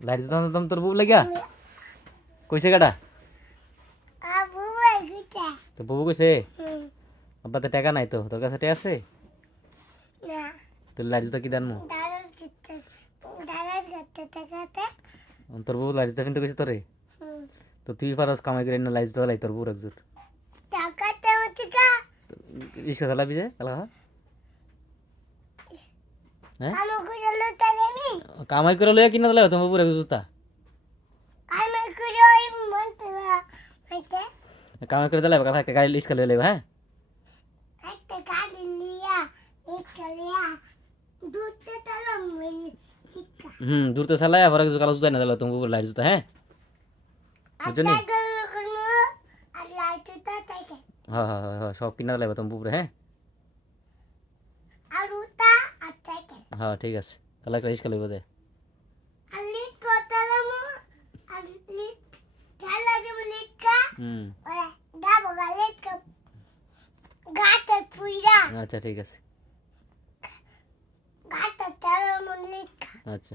light জুতা তুমি তোর বউ লাগিয়া কইছে কাটা তো বউ কইছে আব্বা তো টাকা নাই তো তোর কাছে টাকা আছে তোর লাইট জুতা কি দানমু তোর বউ লাইট জুতা কিনতে কইছে তোরে তো তুই পারস কামাই করে না লাইট জুতা লাই তোর বউ একজোট রিক্সা চালাবি যে চালা হ্যাঁ কামাই করে লইয়া কিনা দিলে তোমার বউ এক জুতা কামাই করে দিলে একটা গাড়ি লিস্ট করে লইবা হ্যাঁ দূরতে চালাই আবার এক কালো জুতা না দিলে তোমার বউ লাইট জুতা হ্যাঁ বুঝছো নি হ্যাঁ হ্যাঁ হ্যাঁ সব কিনা দিলে তোমার বউরে হ্যাঁ হ্যাঁ ঠিক আছে তাহলে একটা রিক্সা লইব দে আচ্ছা ঠিক আছে আচ্ছা